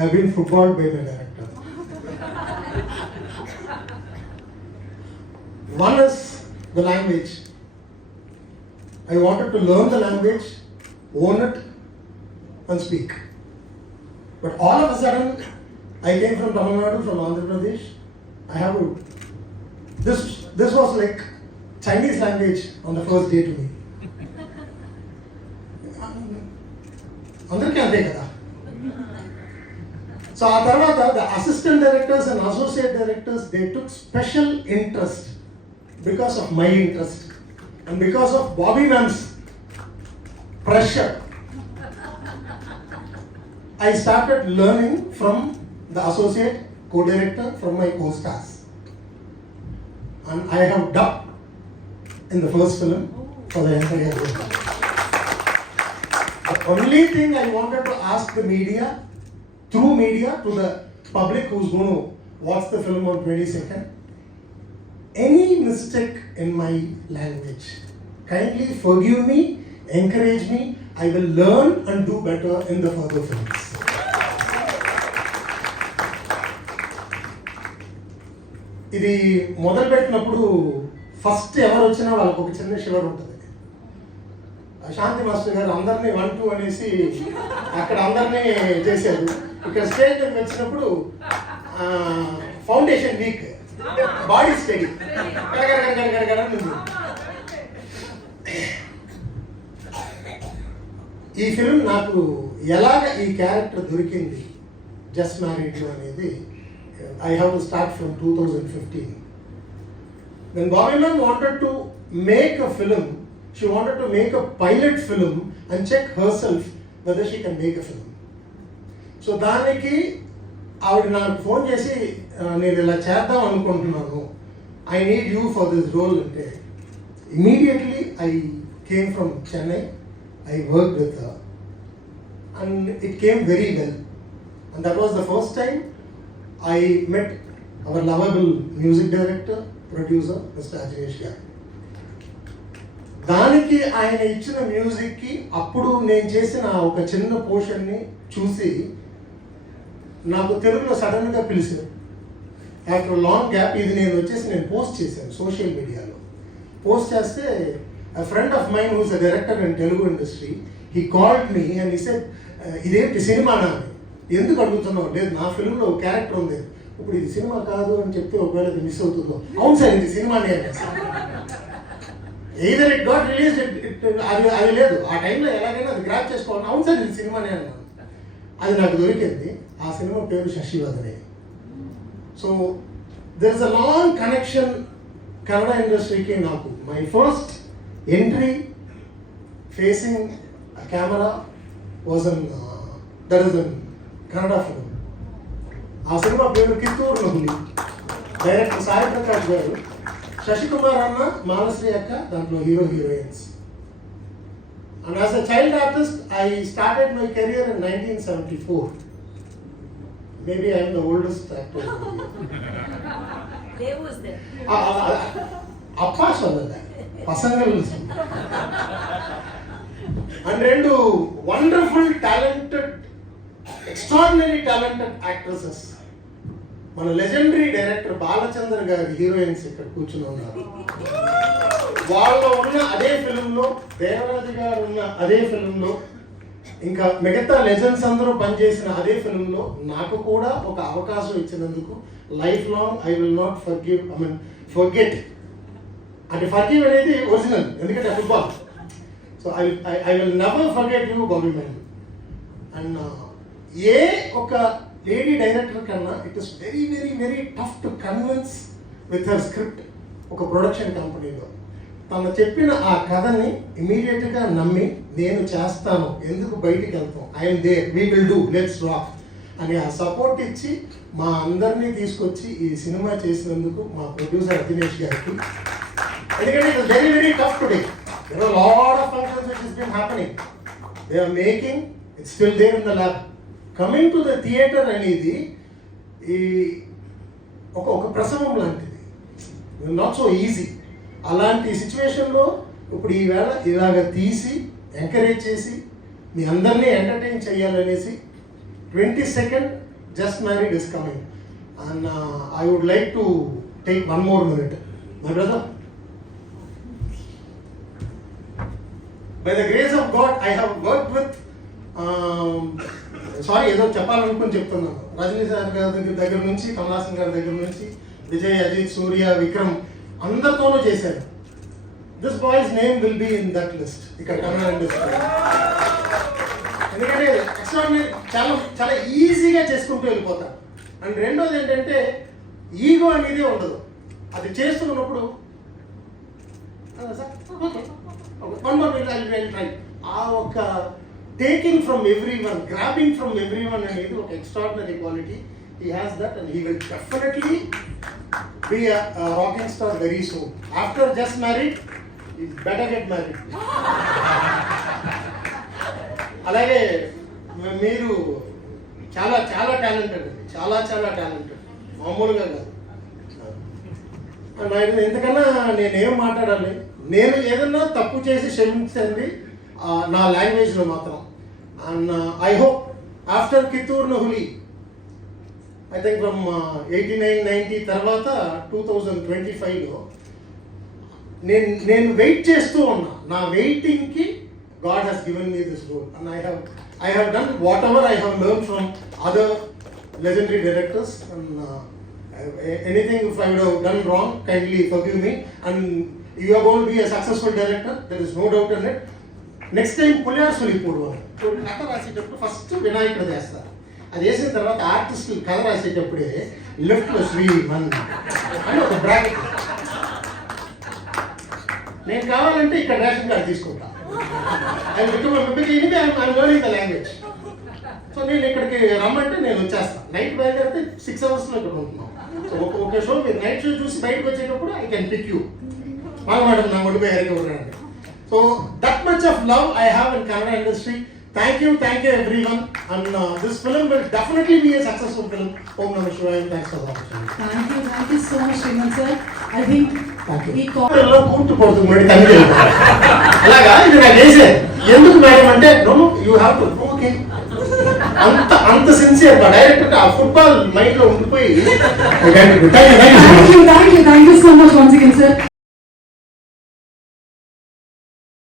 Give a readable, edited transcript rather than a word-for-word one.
I've been footballed by the director. One is the language. I wanted to learn the language, own it, and speak. But all of a sudden, I came from Tamil Nadu, from Andhra Pradesh. This was like Chinese language on the first day to me. అందరికీ అంతే కదా. సో ఆ తర్వాత the assistant directors and associate directors, they took special interest because of my interest and because of Bobby Ma'am's pressure. I started learning from the associate co-director, from my co-stars, and I have dubbed in the first film for the entire year. The only thing I wanted to ask the media, through media, to the public who's going to watch the film on 22nd, any mistake in my language, kindly forgive me, encourage me. I will learn and do better in the further films. ఇది మొదలు పెట్టినప్పుడు ఫస్ట్ ఎవరు వచ్చినా వాళ్ళకు ఒక చిన్న షివర్ ఉంటుంది. శాంతి మాస్టర్ గారు అందరినీ 1 2 అనేసి అక్కడ అందరినీ చేశారు. ఇక్కడ స్టేజ్ మీద వచ్చినప్పుడు ఫౌండేషన్ వీక్, బాడీ స్టడీ ఈ ఫిల్మ్ నాకు ఎలాగ ఈ క్యారెక్టర్ దొరికింది, జస్ట్ మ్యారీడ్ అనేది, I have to start from 2015. When Bobby Ma'am wanted to make a film, she wanted to make a pilot film and check herself whether she can make a film. So దానికి ఆవిడ నాకు ఫోన్ చేసి నేను ఇలా చేద్దాం అనుకుంటున్నాను, I need you for this role అంటే immediately I came from Chennai, I worked with her and it came very well, and that was the first time I met our lovable music director, producer, Mr. Ajneesh garu. దానికి ఆయన ఇచ్చిన మ్యూజిక్కి అప్పుడు నేను చేసిన ఒక చిన్న పోర్షన్ని చూసి నాకు తెలుగులో సడన్గా పిలిచారు. ఆఫ్టర్ లాంగ్ గ్యాప్ ఇది నేను పోస్ట్ చేశాను సోషల్ మీడియాలో. పోస్ట్ చేస్తే a friend of mine who's a director in Telugu industry, he called me and he said, ఇదేంటి సినిమానా అని. ఎందుకు అడుగుతున్నావు? లేదు, నా ఫిల్మ్లో ఒక క్యారెక్టర్ ఉంది, ఇప్పుడు ఇది సినిమా కాదు అని చెప్తే ఒకవేళ ఇది మిస్ అవుతుందో. అవును సార్, ఇది సినిమానే అని. ఎయిదర్ ఇట్ గాట్ రిలీజ్, అది లేదు ఆ టైంలో ఎలాగైనా అది గ్రాప్ చేసుకోవాలి. అవును సార్, ఇది సినిమానే అన్నాను. అది నాకు దొరికింది. ఆ సినిమా పేరు Shashivadane. So there is a long connection Kannada ఇండస్ట్రీకి నాకు. My first entry facing camera was that is an Kannada film. ఆ సినిమా పేరు కిత్తూరు నహులి. డైరెక్టర్ సాయి ప్రకాష్ గారు, శశికుమార్ అన్న, మాలశ్రీ అక్క దాంట్లో heroines. And as a child artist, I started my career in 1974. Maybe I am the oldest actor. They was there. Appa sollala, pasangal. And rendu wonderful, talented, extraordinary talented actresses. మన legendary director Balachandra గారి హీరోయిన్స్ ఇక్కడ కూర్చుని ఉన్నారు. వాళ్ళు ఉన్న అదే ఫిల్మ్లో, దేవరాజు గారు ఉన్న అదే ఫిల్మ్లో, ఇంకా మిగతా లెజెండ్స్ అందరూ పనిచేసిన అదే ఫిల్మ్లో నాకు కూడా ఒక అవకాశం ఇచ్చినందుకు life long I will not forget. అంటే ఫర్గివ్ అనేది ఒరిజినల్, ఎందుకంటే football. So I will never forget you Bobby ma'am. And a ఒక లేడీ డైరెక్టర్ కన్నా it is very very very tough to convince with her script. ఒక production కంపెనీలో తను చెప్పిన ఆ కథని ఇమీడియట్గా నమ్మి నేను చేస్తాను, ఎందుకు బయటికి వెళ్తాం, I'm there, we will do, let's rock అని ఆ సపోర్ట్ ఇచ్చి మా అందరినీ తీసుకొచ్చి ఈ సినిమా చేసినందుకు మా ప్రొడ్యూసర్ అజినేష్ గారికి. ఎందుకంటే it is very very tough today. There are lot of functions which is been happening, they are making, it's still there in the lab. Coming to the theatre అనేది ఈ ఒక ప్రసవం లాంటిది, నాట్ సో ఈజీ. అలాంటి సిచ్యువేషన్లో ఇప్పుడు ఈవేళ ఇలాగ తీసి ఎంకరేజ్ చేసి మీ అందరినీ ఎంటర్టైన్ చేయాలనేసి 22nd Just Married is coming, and I would like to take one more minute. My brother, by the grace of God, I have worked with ఏదో చెప్పాలనుకుని చెప్తున్నాను. రజనీ సార్ గారి దగ్గర నుంచి, కమల్ హాసన్ గారి దగ్గర నుంచి, విజయ్, అజిత్, సూర్య, విక్రమ్ అందరితోనూ చేశాను. This boys name will be in that list ఇక్కడ కన్నడ ఇండస్ట్రీ. ఎందుకంటే ఎక్స్ట్రాడినరీ, చాలా చాలా ఈజీగా చేసుకుంటూ వెళ్ళిపోతారు. అండ్ రెండోది ఏంటంటే ఈగో అనేది ఉండదు. అది చేస్తున్నప్పుడు ఆ ఒక taking from every one, grabbing from every one అనేది ఒక extraordinary quality. He has that and he will definitely be a rocking star very soon. After Just Married, he better get married. అలాగే మీరు చాలా చాలా టాలెంటెడ్, చాలా చాలా టాలెంటెడ్, మామూలుగా కాదు. నాకు ఎంతకన్నా నేనేం మాట్లాడాలి, నేను ఏదన్నా తప్పు చేసి క్షమించండి నా లాంగ్వేజ్లో మాత్రం. And I hope after Kittur Nahuli, I think from 89-90 తర్వాత 2025లో నేను వెయిట్ చేస్తూ ఉన్నా. నా వెయిటింగ్కి God has given me this role, and I have done whatever I have learned from other legendary directors, and anything if I would have done wrong, kindly forgive me. And you are going to be a successful director, there is no doubt in it. Next time పులియార్ సులిపూడు కథ రాసేటప్పుడు ఫస్ట్ వినాయకుడు చేస్తారు. అది వేసిన తర్వాత ఆర్టిస్టులు కథ రాసేటప్పుడే లెఫ్ట్లో శ్రీమన్ అని ఒక బ్రాకెట్. నేను కావాలంటే ఇక్కడ రేషన్ కార్డు తీసుకుంటా. I'm learning the language. So నేను ఇక్కడికి రమ్మంటే నేను వచ్చేస్తాను. నైట్ బయలుదేరితే 6 అవర్స్లో ఇక్కడ ఉంటున్నాం. సో ఒక షో మీరు నైట్ షో చూసి బయటకు వచ్చేటప్పుడు I can pick you. Madam నా ఒడిపోయి ఎరగి ఉన్నారండి. So that much of love I have in Kannada industry. Thank you everyone, and this film will definitely be a successful film. Om Namah Shivaya. Thanks for the opportunity. Thank you so much, Sriman sir. I think we call. Allah కూర్చు పోతుంది మరి తమిళ. అలాగా ఇది నాకు చేసే. ఎందుకు madam అంటే no you have to okay. అంత సిన్సియర్ గా డైరెక్ట్ ఆ ఫుట్బాల్ మైండ్ లో ఉండిపోయి. Thank you so much once again, sir.